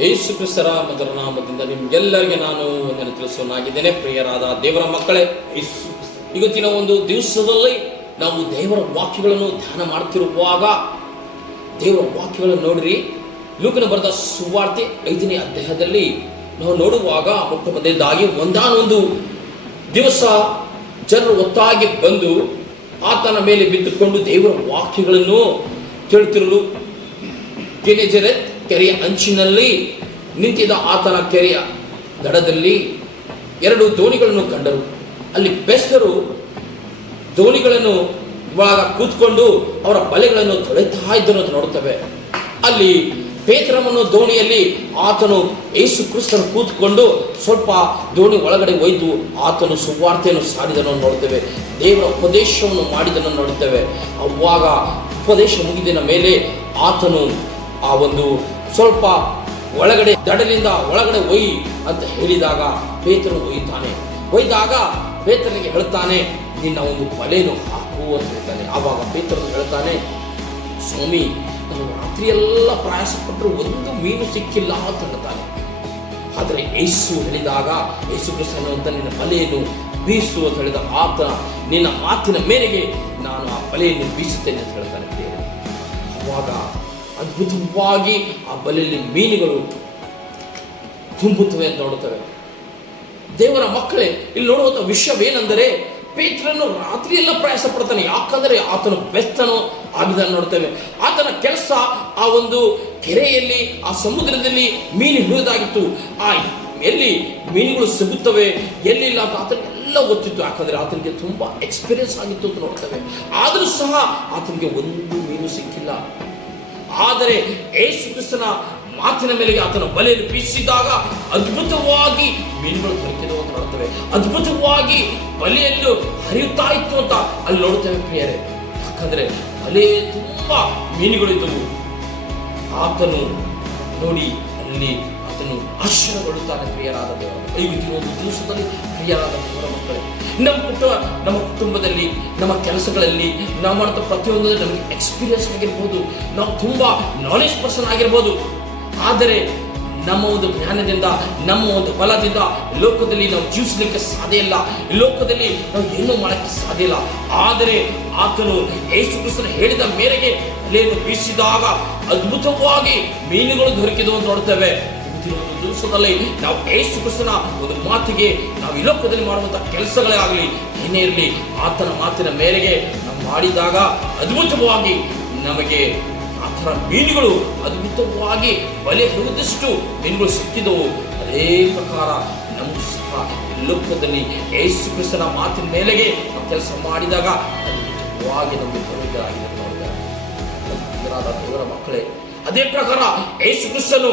ಯೇಸು ಕ್ರಿಸ್ತರ ಮಧುರ ನಾಮದಿಂದ ನಿಮ್ಗೆಲ್ಲರಿಗೆ ನಾನು ಒಂದನ್ನು ತಿಳಿಸೋನಾಗಿದ್ದೇನೆ ಪ್ರಿಯರಾದ ದೇವರ ಮಕ್ಕಳೇ ಯೇಸು ಇವತ್ತಿನ ಒಂದು ದಿವಸದಲ್ಲಿ ನಾವು ದೇವರ ವಾಕ್ಯಗಳನ್ನು ಧ್ಯಾನ ಮಾಡ್ತಿರುವಾಗ, ದೇವರ ವಾಕ್ಯಗಳನ್ನು ನೋಡ್ರಿ. ಲೂಕನ ಬರೆದ ಸುವಾರ್ತೆ ಐದನೇ ಅಧ್ಯಾಯದಲ್ಲಿ ನಾವು ನೋಡುವಾಗ ಮೊಟ್ಟ ಮೊದಲಾಗಿ ಒಂದಾನೊಂದು ದಿವಸ ಜನರು ಒತ್ತಾಗಿ ಬಂದು ಆತನ ಮೇಲೆ ಬಿದ್ದುಕೊಂಡು ದೇವರ ವಾಕ್ಯಗಳನ್ನು ಕೇಳುತ್ತಿರಲು ಗೆನೆಜರೆತ್ ಕೆರೆಯ ಅಂಚಿನಲ್ಲಿ ನಿಂತಿದ್ದ ಆತನ ಕೆರೆಯ ದಡದಲ್ಲಿ ಎರಡು ದೋಣಿಗಳನ್ನು ಕಂಡರು. ಅಲ್ಲಿ ಬೆಸ್ತರು ದೋಣಿಗಳನ್ನು ಇವಾಗ ಕೂತ್ಕೊಂಡು ಅವರ ಬಲೆಗಳನ್ನು ತೊಳೆತಾ ಇದ್ದನ್ನು ನೋಡುತ್ತವೆ. ಅಲ್ಲಿ ಪೇತ್ರಮನ ದೋಣಿಯಲ್ಲಿ ಆತನು ಯೇಸು ಕ್ರಿಸ್ತನು ಕೂತ್ಕೊಂಡು ಸ್ವಲ್ಪ ದೋಣಿ ಒಳಗಡೆ ಒಯ್ದು ಆತನು ಸುವಾರ್ತೆಯನ್ನು ಸಾರಿದನ್ನು ನೋಡುತ್ತೇವೆ. ದೇವರ ಉಪದೇಶವನ್ನು ಮಾಡಿದನ್ನು ನೋಡುತ್ತೇವೆ. ಅವಾಗ ಉಪದೇಶ ಮುಗಿದಿನ ಮೇಲೆ ಆತನು ಆ ಒಂದು ಸ್ವಲ್ಪ ಒಳಗಡೆ ದಡಲಿಂದ ಒಳಗಡೆ ಒಯ್ಯಿ ಅಂತ ಹೇಳಿದಾಗ ಪೇತ್ರನು ಒಯ್ತಾನೆ ಒಯ್ದಾಗ ಪೇತ್ರನಿಗೆ ಹೇಳ್ತಾನೆ, ನಿನ್ನ ಒಂದು ಬಲೆಯನ್ನು ಹಾಕು ಅಂತ ಹೇಳ್ತಾನೆ. ಆವಾಗ ಪೇತ್ರನು ಹೇಳ್ತಾನೆ, ಸ್ವಾಮಿ, ನಾನು ರಾತ್ರಿಯೆಲ್ಲ ಪ್ರಯಾಸ ಪಟ್ಟರು ಒಂದು ಮೀನು ಸಿಕ್ಕಿಲ್ಲ ಅಂತ ಹೇಳ್ತಾನೆ. ಆದರೆ ಯೇಸು ಹೇಳಿದಾಗ, ಯೇಸು ಕೃಷ್ಣನು ಅಂತ ನಿನ್ನ ಬಲೆಯನ್ನು ಬೀಸು ಅಂತ ಹೇಳಿದ ಆತ, ನಿನ್ನ ಮಾತಿನ ಮೇರೆಗೆ ನಾನು ಆ ಬಲೆಯನ್ನು ಬೀಸುತ್ತೇನೆ ಅಂತ ಹೇಳ್ತಾನೆ ಆವಾಗ ಅದ್ಭುತವಾಗಿ ಆ ಬಲೆಯಲ್ಲಿ ಮೀನುಗಳು ತುಂಬುತ್ತವೆ ಅಂತ ನೋಡುತ್ತವೆ. ದೇವರ ಮಕ್ಕಳೇ, ಇಲ್ಲಿ ನೋಡುವಂಥ ವಿಷಯವೇನೆಂದರೆ ಪೇತ್ರನು ರಾತ್ರಿಯೆಲ್ಲ ಪ್ರಯಾಸ ಪಡ್ತಾನೆ ಯಾಕಂದರೆ ಆತನು ಬೆಸ್ತನು ಆಗಿದ್ದಾನೆ ನೋಡ್ತೇವೆ ಆತನ ಕೆಲಸ ಆ ಒಂದು ಕೆರೆಯಲ್ಲಿ, ಆ ಸಮುದ್ರದಲ್ಲಿ ಮೀನು ಹಿಡಿಯೋದಾಗಿತ್ತು ಆ ಎಲ್ಲಿ ಮೀನುಗಳು ಸಿಗುತ್ತವೆ ಎಲ್ಲಿಲ್ಲ ಅಂತ ಆತನಿಗೆಲ್ಲ ಗೊತ್ತಿತ್ತು, ಯಾಕಂದರೆ ಆತನಿಗೆ ತುಂಬ ಎಕ್ಸ್ಪೀರಿಯನ್ಸ್ ಆಗಿತ್ತು ಅಂತ ನೋಡ್ತೇವೆ ಆದರೂ ಸಹ ಆತನಿಗೆ ಒಂದು ಮೀನು ಸಿಕ್ಕಿಲ್ಲ. ಆದರೆ ಯೇಸು ಕ್ರಿಸ್ತನ ಮಾತಿನ ಮೇಲೆಗೆ ಆತನ ಬಲೆಯನ್ನು ಬೀಸಿದಾಗ ಅದ್ಭುತವಾಗಿ ಮೀನುಗಳು ದೊರಕಿದವು ಅಂತ ನೋಡ್ತವೆ ಅದ್ಭುತವಾಗಿ ಬಲೆಯನ್ನು ಹರಿಯುತ್ತಾ ಇತ್ತು ಅಂತ ಅಲ್ಲಿ ನೋಡ್ತೇವೆ ಪ್ರಿಯರೇ. ಯಾಕಂದ್ರೆ ಬಲೆ ತುಂಬಾ ಮೀನುಗಳಿದ್ದವು ಆತನು ನೋಡಿ ಅಲ್ಲಿ ಆತನು ಆಶ್ಚರ್ಯಗೊಳ್ಳುತ್ತಾನೆ ಪ್ರಿಯರಾದ ದೇವರು. ಐವತ್ತಿನ ಒಂದು ದಿವಸದಲ್ಲಿ ಪ್ರಿಯರಾದ ದೇವರ ಮಕ್ಕಳೇ, ನಮ್ಮ ಕುಟುಂಬ ನಮ್ಮ ಕುಟುಂಬದಲ್ಲಿ, ನಮ್ಮ ಕೆಲಸಗಳಲ್ಲಿ ನಾವು ಮಾಡಿದ ಪ್ರತಿಯೊಂದರಲ್ಲಿ ನಮಗೆ ಎಕ್ಸ್ಪೀರಿಯನ್ಸ್ ಆಗಿರ್ಬೋದು, ನಾವು ತುಂಬ ನಾಲೆಜ್ ಪರ್ಸನ್ ಆಗಿರ್ಬೋದು. ಆದರೆ ನಮ್ಮ ಒಂದು ಜ್ಞಾನದಿಂದ, ನಮ್ಮ ಒಂದು ಬಲದಿಂದ ಲೋಕದಲ್ಲಿ ನಾವು ಜೀವಿಸಲಿಕ್ಕೆ ಸಾಧ್ಯ ಇಲ್ಲ. ಲೋಕದಲ್ಲಿ ನಾವು ಏನೂ ಮಾಡೋಕ್ಕೆ ಸಾಧ್ಯ ಇಲ್ಲ. ಆದರೆ ಆತನು ಯೇಸು ಕ್ರಿಸ್ತನು ಹೇಳಿದ ಮೇರೆಗೆ ಅಲ್ಲೇನು ಬೀಸಿದಾಗ ಅದ್ಭುತವಾಗಿ ಮೀನುಗಳು ದೊರಕಿದವು ನೋಡ್ತೇವೆ. ದಿವಸದಲ್ಲಿ ನಾವು ಯೇಸು ಕ್ರಿಸ್ತನ ಒಂದು ಮಾತಿಗೆ ನಾವು ಈ ಲೋಕದಲ್ಲಿ ಮಾಡುವಂತಹ ಕೆಲಸಗಳೇ ಆಗಲಿ, ಏನೇ ಇರಲಿ, ಆತನ ಮಾತಿನ ಮೇರೆಗೆ ನಾವು ಮಾಡಿದಾಗ ಅದ್ಭುತವಾಗಿ ನಮಗೆ ಆ ಥರ ಮೀನುಗಳು ಅದ್ಭುತವಾಗಿ ಬಲೆ ಹಿಡಿದಷ್ಟು ಮೀನುಗಳು ಸಿಕ್ಕಿದವು. ಅದೇ ಪ್ರಕಾರ ನಮಗೂ ಸಹ ಲೋಕದಲ್ಲಿ ಯೇಸು ಕ್ರಿಸ್ತನ ಮಾತಿನ ಮೇಲೆಗೆ ನಾವು ಕೆಲಸ ಮಾಡಿದಾಗ ಅದ್ಭುತವಾಗಿ ನಮಗೆ ಬರುವುದಾಗಿದೆ ದೇವರ ಮಕ್ಕಳೇ, ಅದೇ ಪ್ರಕಾರ ಯೇಸು ಕ್ರಿಸ್ತನು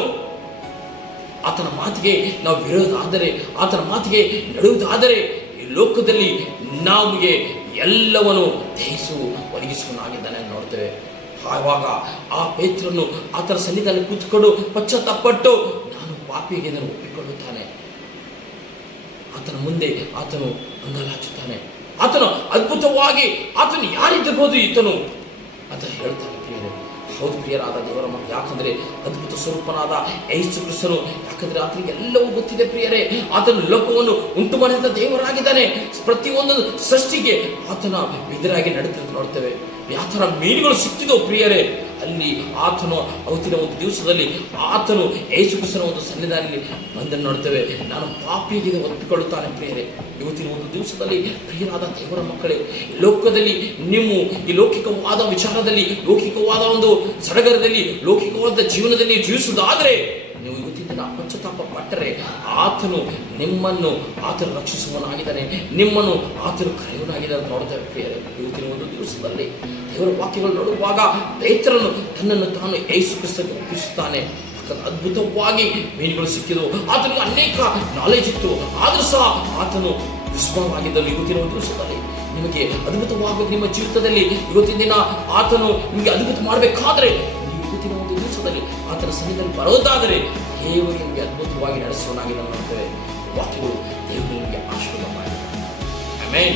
ಆತನ ಮಾತಿಗೆ ನಾವು ವಿರೋಧ ಆದರೆ ಆತನ ಮಾತಿಗೆ ನಡೆಯುವುದಾದರೆ, ಈ ಲೋಕದಲ್ಲಿ ನಮಗೆ ಎಲ್ಲವನ್ನು ದಹಿಸು ಒದಗಿಸುವನಾಗಿದ್ದಾನೆ ನೋಡ್ತೇವೆ. ಆವಾಗ ಆ ಪೇತ್ರನು ಆತನ ಸನ್ನಿಧಾನ ಕೂತ್ಕೊಂಡು ಪಶ್ಚಾತ್ತಪಟ್ಟು ನಾನು ಪಾಪಿಗೆ ನಾನು ಒಪ್ಪಿಕೊಳ್ಳುತ್ತಾನೆ. ಆತನ ಮುಂದೆ ಆತನು ಅಂಗಲಾಚುತ್ತಾನೆ. ಆತನು ಅದ್ಭುತವಾಗಿ ಆತನು ಯಾರಿದ್ದಬಹುದು ಈತನು ಹೌದು ಪ್ರಿಯರಾದ ದೇವರ ಮಗ ಯಾಕಂದ್ರೆ ಅದ್ಭುತ ಸ್ವರೂಪನಾದ ಯೇಸು ಕ್ರಿಸ್ತನು, ಯಾಕಂದ್ರೆ ಆತನಿಗೆ ಎಲ್ಲವೂ ಗೊತ್ತಿದೆ ಪ್ರಿಯರೇ. ಆತನ ಲೋಕವನ್ನು ಉಂಟು ಮಾಡಿದ ದೇವರಾಗಿದ್ದಾನೆ. ಪ್ರತಿಯೊಂದು ಸೃಷ್ಟಿಗೆ ಆತನ ಎದುರಾಗಿ ನಡೆದಂತ ನೋಡ್ತೇವೆ. ಯಾವ ಥರ ಮೀನುಗಳು ಸಿಕ್ಕಿದವು ಪ್ರಿಯರೇ. ಅಲ್ಲಿ ಆತನು ಅವತ್ತಿನ ಒಂದು ದಿವಸದಲ್ಲಿ ಆತನು ಯೇಸುಕ್ರಿಸ್ತನ ಒಂದು ಸನ್ನಿಧಾನದಲ್ಲಿ ಬಂದನ್ನು ನೋಡ್ತೇವೆ. ನಾನು ಪಾಪಿಗೆ ಒಪ್ಪಿಕೊಳ್ಳುತ್ತಾನೆ ಪ್ರಿಯರೇ. ಇವತ್ತಿನ ಒಂದು ದಿವಸದಲ್ಲಿ ಪ್ರಿಯರಾದ ದೇವರ ಮಕ್ಕಳೇ ಲೋಕದಲ್ಲಿ ನಿಮ್ಮ, ಈ ಲೌಕಿಕವಾದ ವಿಚಾರದಲ್ಲಿ, ಲೌಕಿಕವಾದ ಒಂದು ಸಡಗರದಲ್ಲಿ, ಲೌಕಿಕವಾದ ಜೀವನದಲ್ಲಿ ಜೀವಿಸುವುದಾದರೆ, ನೀವು ಇವತ್ತಿನ ಪಂಚತಾಪ ಪಟ್ಟರೆ ಆತನು ನಿಮ್ಮನ್ನು ಆತನು ರಕ್ಷಿಸುವನಾಗಿದ್ದಾನೆ ನಿಮ್ಮನ್ನು ಆತನು ಕರೆಯುವನಾಗಿದ್ದಾನೆ ಅಂತ ನೋಡ್ತೇವೆ ಇವತ್ತಿನ ಒಂದು ದಿವಸದಲ್ಲಿ ದೇವರ ವಾಕ್ಯಗಳು ನೋಡುವಾಗ ರೈತರನ್ನು ತನ್ನನ್ನು ತಾನು ಯೇಸು ಕ್ರಿಸ್ತಕ್ಕೆ ಒಪ್ಪಿಸುತ್ತಾನೆ. ಅದ್ಭುತವಾಗಿ ಮೀನುಗಳು ಸಿಕ್ಕಿದವು. ಆತನಿಗೆ ಅನೇಕ ನಾಲೆಜ್ ಇತ್ತು. ಆದರೂ ಸಹ ಆತನು ವಿಸ್ಮವಾಗಿದ್ದನು ಇವತ್ತಿನ ಒಂದು ದಿವಸದಲ್ಲಿ ನಿಮಗೆ ಅದ್ಭುತವಾಗಬೇಕು ನಿಮ್ಮ ಜೀವಿತದಲ್ಲಿ. ಇವತ್ತಿನ ದಿನ ಆತನು ನಿಮಗೆ ಅದ್ಭುತ ಮಾಡಬೇಕಾದ್ರೆ ಇವತ್ತಿನ ಒಂದು ದಿವಸದಲ್ಲಿ ಆತನ ಸನ್ನಿಧಿಯಲ್ಲಿ ಬರೋದಾದರೆ ದೇವರು ನಿಮಗೆ ಅದ್ಭುತವಾಗಿ ನಡೆಸುವನಾಗಿ ನಾವು ನೋಡ್ತೇವೆ ವಾಕ್ಯಗಳು ದೇವರು ನಿಮಗೆ ಆಶೀರ್ವಾದ ಮಾಡಿ ಆಮೇಲೆ